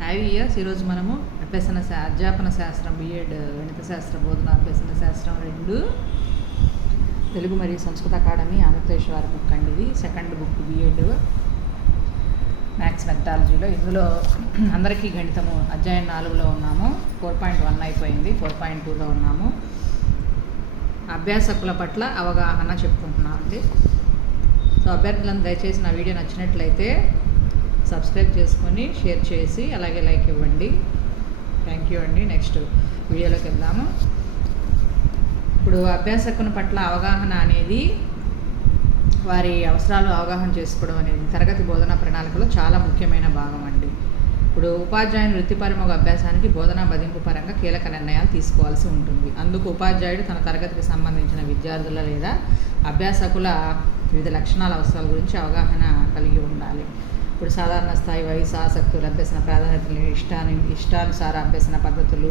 Have years ఈరోజు మనము అధ్యాపన శాస్త్రం బిఎడ్ గణిత శాస్త్ర బోధన అభ్యసన శాస్త్రం 2 తెలుగు మరియు సంస్కృత అకాడమీ ఆంధ్రప్రదేశ్ వారి బుక్ అండి. ఇది సెకండ్ బుక్ బిఎడ్ మ్యాథ్స్ మెథడాలజీలో. ఇందులో అందరికీ గణితము అధ్యాయం 4లో ఉన్నాము. 4.1 అయిపోయింది, 4.2లో ఉన్నాము. అభ్యాసకుల పట్ల అవగాహన చెప్పుకుంటున్నాం అండి. సో అభ్యర్థులను దయచేసి నా వీడియో నచ్చినట్లయితే సబ్స్క్రైబ్ చేసుకొని షేర్ చేసి అలాగే లైక్ ఇవ్వండి. థ్యాంక్ యూ అండి. నెక్స్ట్ వీడియోలోకి వెళ్దాము. ఇప్పుడు అభ్యాసకుని పట్ల అవగాహన అనేది వారి అవసరాలు అవగాహన చేసుకోవడం అనేది తరగతి బోధనా ప్రణాళికలో చాలా ముఖ్యమైన భాగం అండి. ఇప్పుడు ఉపాధ్యాయుని వృత్తిపరమైన అభ్యాసానికి బోధనా మదింపు పరంగా కీలక నిర్ణయాలు తీసుకోవాల్సి ఉంటుంది. అందుకు ఉపాధ్యాయుడు తన తరగతికి సంబంధించిన విద్యార్థుల లేదా అభ్యాసకుల వివిధ లక్షణాల అవసరాల గురించి అవగాహన కలిగి ఉండాలి. ఇప్పుడు సాధారణ స్థాయి వయసు, ఆసక్తులు, అభ్యసన ప్రాధాన్యతలు, ఇష్టానుసార అభ్యసన పద్ధతులు,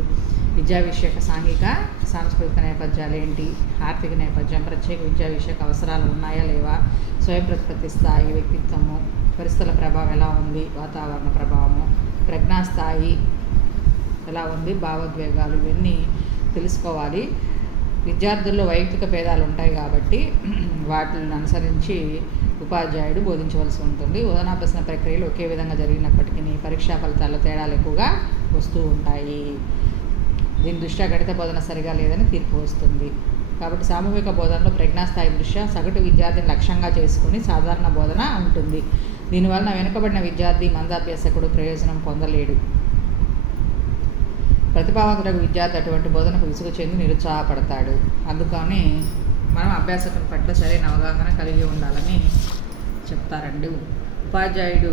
విద్యా విషయక సాంఘిక సాంస్కృతిక నేపథ్యాలు ఏంటి, ఆర్థిక నేపథ్యం, ప్రత్యేక విద్యా విషయక అవసరాలు ఉన్నాయా లేవా, స్వయం ప్రతిపత్తి స్థాయి, వ్యక్తిత్వము, పరిస్థితుల ప్రభావం ఎలా ఉంది, వాతావరణ ప్రభావము, ప్రజ్ఞాస్థాయి ఎలా ఉంది, భావోద్వేగాలు, ఇవన్నీ తెలుసుకోవాలి. విద్యార్థుల్లో వైయక్తిక భేదాలు ఉంటాయి కాబట్టి వాటిని అనుసరించి ఉపాధ్యాయుడు బోధించవలసి ఉంటుంది. బోధనాభ్యసన ప్రక్రియలు ఒకే విధంగా జరిగినప్పటికీ పరీక్షా ఫలితాల్లో తేడాలు ఎక్కువగా వస్తూ ఉంటాయి. దీని దృష్ట్యా గణిత బోధన సరిగా లేదని తీర్పు వస్తుంది. కాబట్టి సామూహిక బోధనలో ప్రజ్ఞాస్థాయి దృష్ట్యా సగటు విద్యార్థిని లక్ష్యంగా చేసుకుని సాధారణ బోధన ఉంటుంది. దీనివలన వెనుకబడిన విద్యార్థి మందాభ్యాసకుడు ప్రయోజనం పొందలేడు. ప్రతిభావంతులకు విద్యార్థి అటువంటి బోధనకు విసుగు చెంది నిరుత్సాహపడతాడు. అందుకని మనం అభ్యాసకుల పట్ల సరైన అవగాహన కలిగి ఉండాలని చెప్తారండి. ఉపాధ్యాయుడు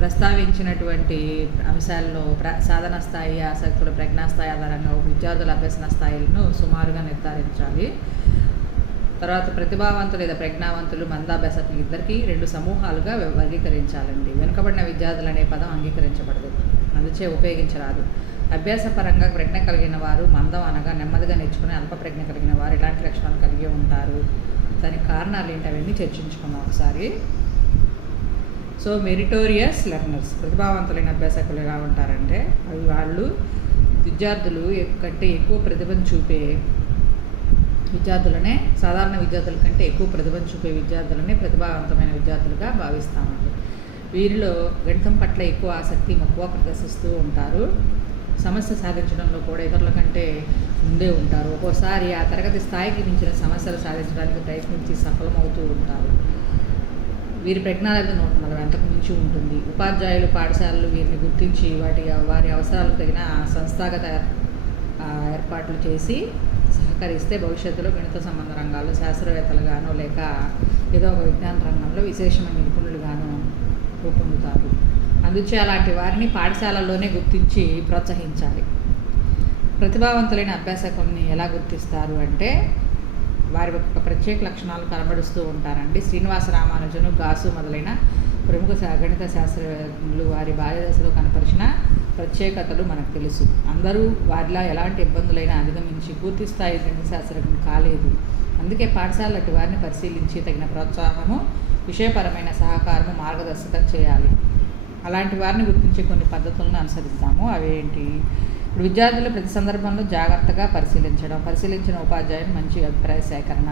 ప్రస్తావించినటువంటి అంశాల్లో సాధన స్థాయి, ఆసక్తుల, ప్రజ్ఞాస్థాయి ఆధారంగా విద్యార్థుల అభ్యసన స్థాయిలను సుమారుగా నిర్ధారించాలి. తర్వాత ప్రతిభావంతులు లేదా ప్రజ్ఞావంతులు, మందాభ్యాసకులు ఇద్దరికి 2 సమూహాలుగా వర్గీకరించాలండి. వెనుకబడిన విద్యార్థులు అనే పదం అంగీకరించబడదు, అందుచే ఉపయోగించరాదు. అభ్యాసపరంగా ప్రజ్ఞ కలిగిన వారు, మందం అనగా నెమ్మదిగా నేర్చుకునే అల్ప ప్రజ్ఞ కలిగిన వారు ఇలాంటి లక్షణాలు కలిగి ఉంటారు. దానికి కారణాలు ఏంటి అవన్నీ చర్చించుకుందాం ఒకసారి. సో మెరిటోరియస్ లెర్నర్స్, ప్రతిభావంతులైన అభ్యాసకులు ఎలా ఉంటారంటే వాళ్ళు విద్యార్థులు కంటే ఎక్కువ ప్రతిభను చూపే విద్యార్థులనే, సాధారణ విద్యార్థుల కంటే ఎక్కువ ప్రతిభను చూపే విద్యార్థులనే ప్రతిభావంతమైన విద్యార్థులుగా భావిస్తామండి. వీరిలో గణితం పట్ల ఎక్కువ ఆసక్తి, మక్కువ ప్రదర్శిస్తూ ఉంటారు. సమస్య సాధించడంలో కూడా ఇతరుల కంటే ముందే ఉంటారు. ఒక్కోసారి ఆ తరగతి స్థాయికి మించిన సమస్యలు సాధించడానికి ప్రయత్నించి సఫలమవుతూ ఉంటారు. వీరి ప్రజ్ఞాలబ్ధి 140 అంతకు మించి ఉంటుంది. ఉపాధ్యాయులు, పాఠశాలలు వీరిని గుర్తించి వారి అవసరాలకు తగిన సంస్థాగత ఏర్పాట్లు చేసి సహకరిస్తే భవిష్యత్తులో గణిత సంబంధ రంగాల్లో శాస్త్రవేత్తలుగానో లేక ఏదో ఒక విజ్ఞాన రంగంలో విశేషమైన నిపుణులుగానో రూపొందుతారు. అందుచే అలాంటి వారిని పాఠశాలల్లోనే గుర్తించి ప్రోత్సహించాలి. ప్రతిభావంతులైన అభ్యాసకుల్ని ఎలా గుర్తిస్తారు అంటే వారి యొక్క ప్రత్యేక లక్షణాలు కనబడుస్తూ ఉంటారండి. శ్రీనివాస రామానుజను, గాసు మొదలైన ప్రముఖ గణిత శాస్త్రవేత్తలు వారి బాల్య దశలో కనపరిచిన ప్రత్యేకతలు మనకు తెలుసు. అందరూ వారిలా ఎలాంటి ఇబ్బందులైనా అధిగమించి పూర్తి స్థాయి గణిత శాస్త్రజ్ఞులు కాలేదు. అందుకే పాఠశాల అటు వారిని పరిశీలించి తగిన ప్రోత్సాహము, విషయపరమైన సహకారము, మార్గదర్శకం చేయాలి. అలాంటి వారిని గుర్తించే కొన్ని పద్ధతులను అనుసరిస్తాము. అవేంటి? ఇప్పుడు విద్యార్థులు ప్రతి సందర్భంలో జాగ్రత్తగా పరిశీలించిన ఉపాధ్యాయులు మంచి అభిప్రాయ సేకరణ,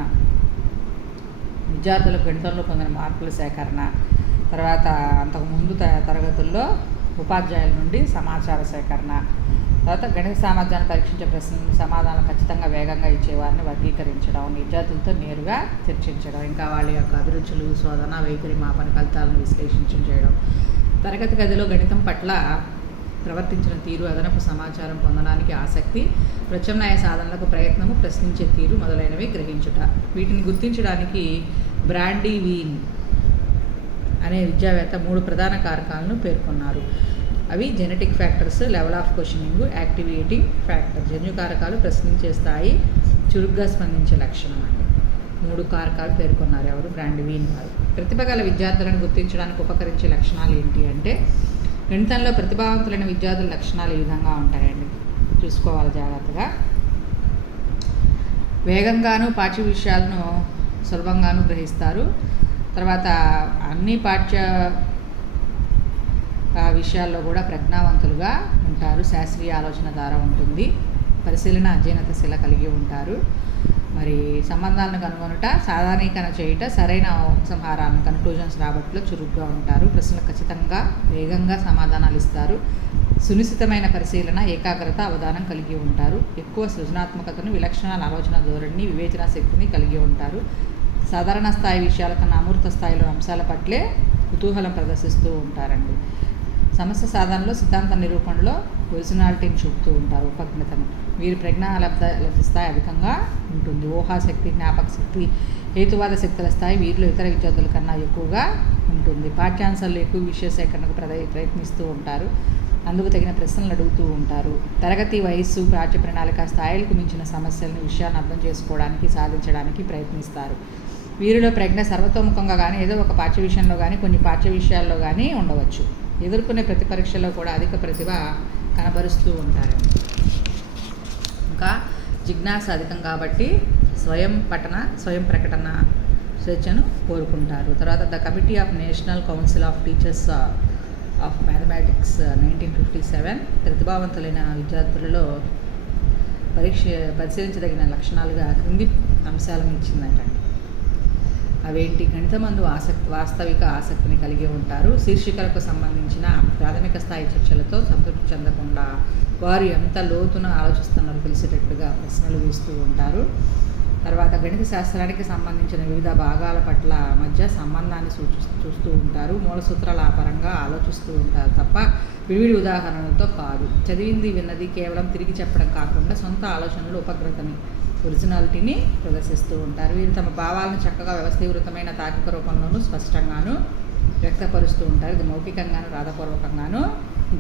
విద్యార్థులకు గణితంలో పొందిన మార్కుల సేకరణ, తర్వాత అంతకుముందు తరగతుల్లో ఉపాధ్యాయుల నుండి సమాచార సేకరణ, తర్వాత గణిత సామర్థ్యాన్ని పరీక్షించే ప్రశ్నలు సమాధానం ఖచ్చితంగా వేగంగా ఇచ్చేవారిని వర్గీకరించడం, విద్యార్థులతో నేరుగా చర్చించడం, ఇంకా వాళ్ళ యొక్క అభిరుచులు, శోధన, వైఖరి, మాపన ఫలితాలను విశ్లేషించడం, తరగతి గదిలో గణితం పట్ల ప్రవర్తించిన తీరు, అదనపు సమాచారం పొందడానికి ఆసక్తి, ప్రత్యామ్నాయ సాధనలకు ప్రయత్నము, ప్రశ్నించే తీరు మొదలైనవి గ్రహించుట. వీటిని గుర్తించడానికి బ్రాండీ వీన్ అనే విద్యావేత్త 3 ప్రధాన కారకాలను పేర్కొన్నారు. అవి genetic factors, level of questioning, activating factor. జన్యు కారకాలు, ప్రశ్నించే స్థాయి, చురుగ్గా స్పందించే లక్షణం అండి. 3 కారకాలు పేర్కొన్నారు ఎవరు? బ్రాండీ వీన్ వారు. ప్రతిభ గల విద్యార్థులను గుర్తించడానికి ఉపకరించే లక్షణాలు ఏంటి అంటే గణితంలో ప్రతిభావంతులైన విద్యార్థుల లక్షణాలు ఈ విధంగా ఉంటాయండి, చూసుకోవాలి జాగ్రత్తగా. వేగంగాను పాఠ్య విషయాలను సులభంగాను గ్రహిస్తారు. తర్వాత అన్ని పాఠ్య విషయాల్లో కూడా ప్రజ్ఞావంతులుగా ఉంటారు. శాస్త్రీయ ఆలోచన ద్వారా ఉంటుంది. పరిశీలన అధ్యయనత శిల కలిగి ఉంటారు. మరి సంబంధాలను కనుగొనుట, సాధారణీకరణ చేయుట, సరైన ఉపసంహారాలను కన్క్లూజన్స్ రాబట్టులో చురుగ్గా ఉంటారు. ప్రశ్నలు ఖచ్చితంగా వేగంగా సమాధానాలు ఇస్తారు. సునిశ్చితమైన పరిశీలన, ఏకాగ్రత, అవధానం కలిగి ఉంటారు. ఎక్కువ సృజనాత్మకతను, విలక్షణ ఆలోచన ధోరణిని, వివేచన శక్తిని కలిగి ఉంటారు. సాధారణ స్థాయి విషయాల కన్నా అమూర్త స్థాయిలో అంశాల పట్లే కుతూహలం ప్రదర్శిస్తూ ఉంటారండి. సమస్య సాధనలో, సిద్ధాంత నిరూపణలో ఒరిజినాలిటీని చూపుతూ ఉంటారు, ఉపజ్ఞతను. వీరి ప్రజ్ఞా లబ్ధ స్థాయి అధికంగా ఉంటుంది. ఊహాశక్తి, జ్ఞాపక శక్తి, హేతువాద శక్తుల స్థాయి వీరిలో ఇతర విద్యార్థుల కన్నా ఎక్కువగా ఉంటుంది. పాఠ్యాంశాల్లో ఎక్కువ విషయ సేకరణకు ప్రయత్నిస్తూ ఉంటారు. అందుకు తగిన ప్రశ్నలు అడుగుతూ ఉంటారు. తరగతి వయస్సు, పాఠ్య ప్రణాళిక స్థాయిలకు మించిన సమస్యలను, విషయాన్ని అర్థం చేసుకోవడానికి, సాధించడానికి ప్రయత్నిస్తారు. వీరిలో ప్రజ్ఞ సర్వతోముఖంగా కానీ, ఏదో ఒక పాఠ్య విషయంలో కానీ, కొన్ని పాఠ్య విషయాల్లో కానీ ఉండవచ్చు. ఎదుర్కొనే ప్రతి పరీక్షలో కూడా అధిక ప్రతిభ కనబరుస్తూ ఉంటారండి. ఇంకా జిజ్ఞాస అధికం కాబట్టి స్వయం ప్రకటన స్వేచ్ఛను కోరుకుంటారు. తర్వాత the committee of national council of teachers of mathematics 1957 ప్రతిభావంతులైన విద్యార్థులలో పరిశీలించదగిన లక్షణాలుగా క్రింది అంశాలను ఇచ్చిందంట. అవేంటి? గణితమందు వాస్తవిక ఆసక్తిని కలిగి ఉంటారు. శీర్షికలకు సంబంధించిన ప్రాథమిక స్థాయి చర్చలతో సంతృప్తి చెందకుండా వారు ఎంత లోతున ఆలోచిస్తున్నారో తెలిసేటట్టుగా ప్రశ్నలు వేస్తూ ఉంటారు. తర్వాత గణిత శాస్త్రానికి సంబంధించిన వివిధ భాగాల పట్ల మధ్య సంబంధాన్ని చూస్తూ ఉంటారు. మూల సూత్రాల పరంగా ఆలోచిస్తూ ఉంటారు తప్ప వివిధ ఉదాహరణలతో కాదు. చదివింది విన్నది కేవలం తిరిగి చెప్పడం కాకుండా సొంత ఆలోచనలు, ఉపగ్రతని, ఒరిజినాలిటీని ప్రదర్శిస్తూ ఉంటారు. వీరు తమ భావాలను చక్కగా వ్యవస్థీకృతమైన తార్కిక రూపంలోనూ స్పష్టంగాను వ్యక్తపరుస్తూ ఉంటారు. ఇది మౌఖికంగాను, రాతపూర్వకంగాను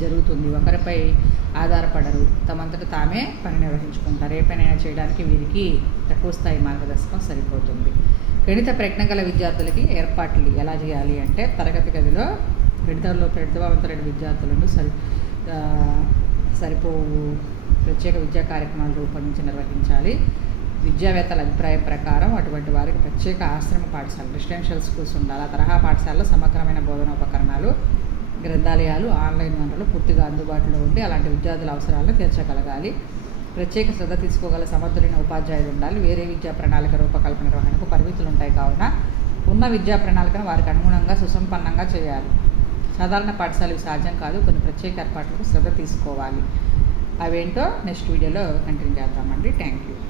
జరుగుతుంది. ఒకరిపై ఆధారపడరు. తమంతట తామే పని నిర్వహించుకుంటారు. ఏ పనైనా చేయడానికి వీరికి తక్కువ స్థాయి మార్గదర్శకం సరిపోతుంది. గణిత ప్రజ్ఞ గల విద్యార్థులకి ఏర్పాట్లు ఎలా చేయాలి అంటే, తరగతి గదిలో గణితంలో ప్రతిభావంతులైన విద్యార్థులను సరిపోవు ప్రత్యేక విద్యా కార్యక్రమాలు రూపొందించి నిర్వహించాలి. విద్యావేత్తల అభిప్రాయం ప్రకారం అటువంటి వారికి ప్రత్యేక ఆశ్రమ పాఠశాలలు, రెసిడెన్షియల్ స్కూల్స్ ఉండాలి. ఆ తరహా పాఠశాలలో సమగ్రమైన బోధన ఉపకరణాలు, గ్రంథాలయాలు, ఆన్లైన్ వనరులు పూర్తిగా అందుబాటులో ఉండి అలాంటి విద్యార్థుల అవసరాలను తీర్చగలగాలి. ప్రత్యేక శ్రద్ధ తీసుకోగల సమర్థులైన ఉపాధ్యాయులు ఉండాలి. వేరే విద్యా ప్రణాళిక రూపకల్పన నిర్వహణకు పరిమితులు ఉంటాయి కావున ఉన్న విద్యా ప్రణాళికను వారికి అనుగుణంగా సుసంపన్నంగా చేయాలి. సాధారణ పాఠశాలలు సాధ్యం కాదు. కొన్ని ప్రత్యేక ఏర్పాట్లకు శ్రద్ధ తీసుకోవాలి. అవేంటో నెక్స్ట్ వీడియోలో కంటిన్యూ చేద్దామండి. Thank you.